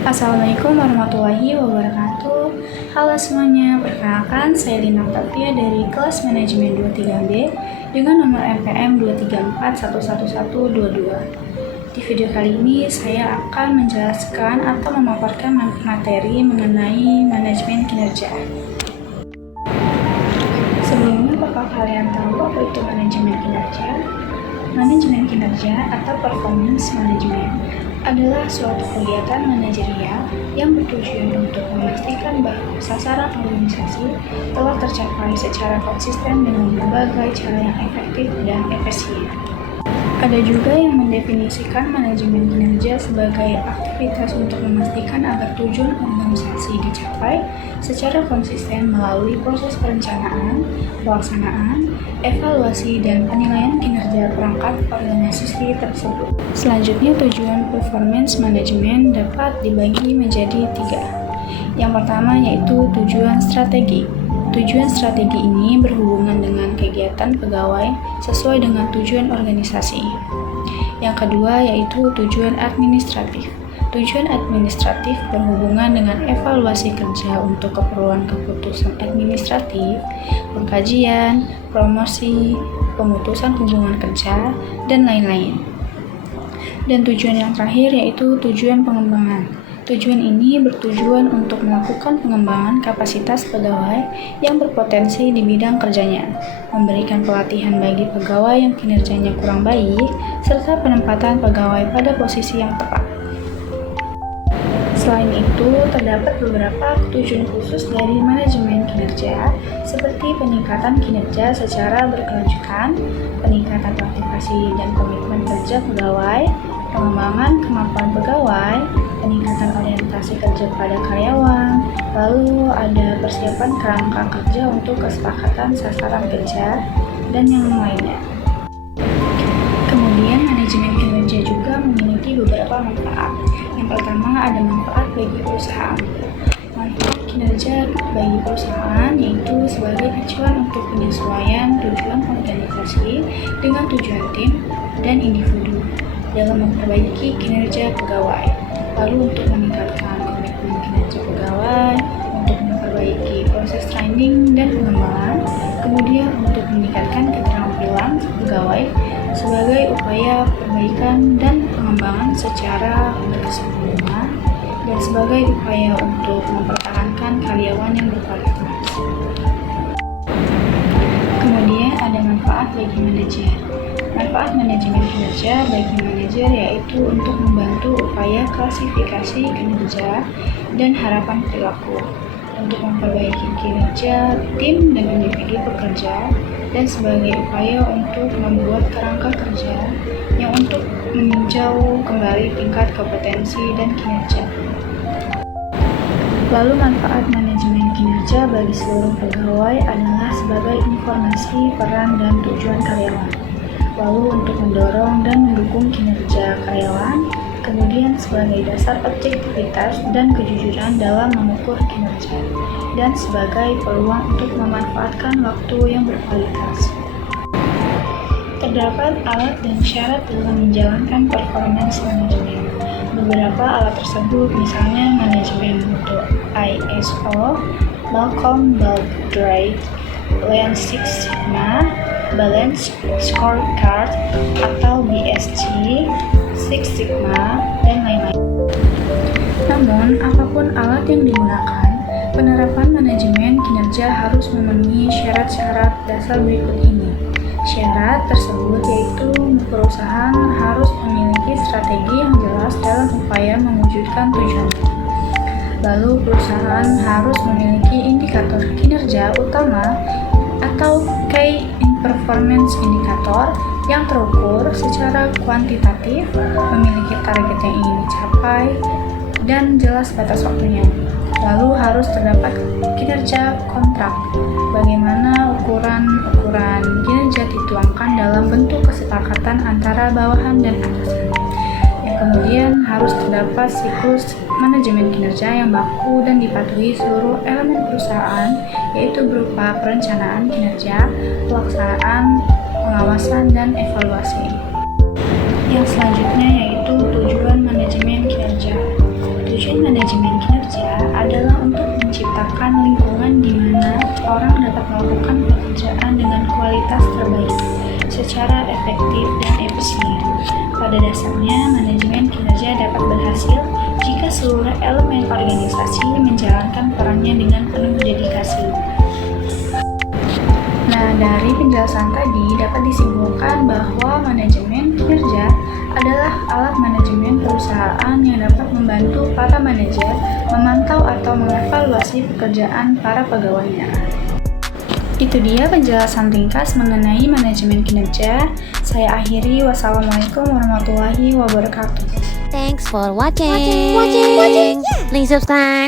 Assalamualaikum warahmatullahi wabarakatuh. Halo semuanya, perkenalkan saya Lina Octavia dari kelas manajemen 23B dengan nomor MPM 234111122. Di video kali ini saya akan menjelaskan atau memaparkan materi mengenai manajemen kinerja. Sebelumnya, apakah kalian tahu apa itu manajemen kinerja? Manajemen kinerja atau performance management adalah suatu kegiatan manajerial yang bertujuan untuk memastikan bahwa sasaran organisasi telah tercapai secara konsisten dengan berbagai cara yang efektif dan efisien. Ada juga yang mendefinisikan manajemen kinerja sebagai aktivitas untuk memastikan agar tujuan organisasi dicapai secara konsisten melalui proses perencanaan, pelaksanaan, evaluasi, dan penilaian kinerja perangkat organisasi tersebut. Selanjutnya, tujuan performance management dapat dibagi menjadi 3. Yang pertama yaitu tujuan strategi. Tujuan strategi ini berhubungan dengan kegiatan pegawai sesuai dengan tujuan organisasi. Yang kedua yaitu tujuan administratif. Tujuan administratif berhubungan dengan evaluasi kerja untuk keperluan keputusan administratif, pengkajian, promosi, pemutusan hubungan kerja, dan lain-lain. Dan tujuan yang terakhir yaitu tujuan pengembangan. Tujuan ini bertujuan untuk melakukan pengembangan kapasitas pegawai yang berpotensi di bidang kerjanya, memberikan pelatihan bagi pegawai yang kinerjanya kurang baik, serta penempatan pegawai pada posisi yang tepat. Selain itu, terdapat beberapa tujuan khusus dari manajemen kinerja, seperti peningkatan kinerja secara berkelanjutan, peningkatan motivasi dan komitmen kerja pegawai, pengembangan kemampuan pegawai, peningkatan orientasi kerja pada karyawan, lalu ada persiapan kerangka kerja untuk kesepakatan sasaran kerja, dan yang lainnya. Kemudian, manajemen kinerja juga memiliki beberapa manfaat. Yang pertama, ada manfaat bagi perusahaan. Manfaat kinerja bagi perusahaan yaitu sebagai acuan untuk penyesuaian tujuan organisasi dengan tujuan tim dan individu dalam memperbaiki kinerja pegawai, lalu untuk meningkatkan komitmen kinerja pegawai, untuk memperbaiki proses training dan pengembangan, kemudian untuk meningkatkan keterampilan pegawai sebagai upaya perbaikan dan pengembangan secara berkesinambungan, dan sebagai upaya untuk mempertahankan karyawan yang berkualitas. Kemudian ada manfaat bagi manajer. Manfaat manajemen kinerja bagi manajer yaitu untuk membantu upaya klasifikasi kinerja dan harapan perilaku, untuk memperbaiki kinerja tim dan individu pekerja, dan sebagai upaya untuk membuat kerangka kerja yang untuk meninjau kembali tingkat kompetensi dan kinerja. Lalu manfaat manajemen kinerja bagi seluruh pegawai adalah sebagai informasi peran dan tujuan karyawan, lalu untuk mendorong dan mendukung kinerja karyawan, kemudian sebagai dasar objektivitas dan kejujuran dalam mengukur kinerja, dan sebagai peluang untuk memanfaatkan waktu yang berkualitas. Terdapat alat dan syarat dalam menjalankan performance management. Beberapa alat tersebut misalnya manajemen mutu ISO, Malcolm Baldrige, Lean Six Sigma, Balance Scorecard atau BSC, Six Sigma, dan lain-lain. Namun, apapun alat yang digunakan, penerapan manajemen kinerja harus memenuhi syarat-syarat dasar berikut ini. Syarat tersebut yaitu perusahaan harus memiliki strategi yang jelas dalam upaya mewujudkan tujuan. Lalu, perusahaan harus memiliki indikator kinerja utama atau Key Performance Indicator yang terukur secara kuantitatif, memiliki target yang ingin dicapai, dan jelas batas waktunya. Lalu harus terdapat kinerja kontrak, bagaimana ukuran kinerja dituangkan dalam bentuk kesepakatan antara bawahan dan atasan. Yang kemudian harus terdapat siklus manajemen kinerja yang baku dan dipatuhi seluruh elemen perusahaan, yaitu berupa perencanaan kinerja, pelaksanaan, pengawasan, dan evaluasi. Yang selanjutnya yaitu tujuan manajemen kinerja. Tujuan manajemen kinerja adalah untuk menciptakan lingkungan di mana orang dapat melakukan pekerjaan dengan kualitas terbaik, secara efektif dan efisien. Pada dasarnya, manajemen kinerja dapat berhasil jika seluruh elemen organisasi menjalankan perannya dengan penuh dedikasi. Nah, dari penjelasan tadi dapat disimpulkan bahwa manajemen kinerja adalah alat manajemen perusahaan yang dapat membantu para manajer memantau atau mengevaluasi pekerjaan para pegawainya. Itu dia penjelasan ringkas mengenai manajemen kinerja. Saya akhiri. Wassalamualaikum warahmatullahi wabarakatuh. Thanks for watching. Please subscribe.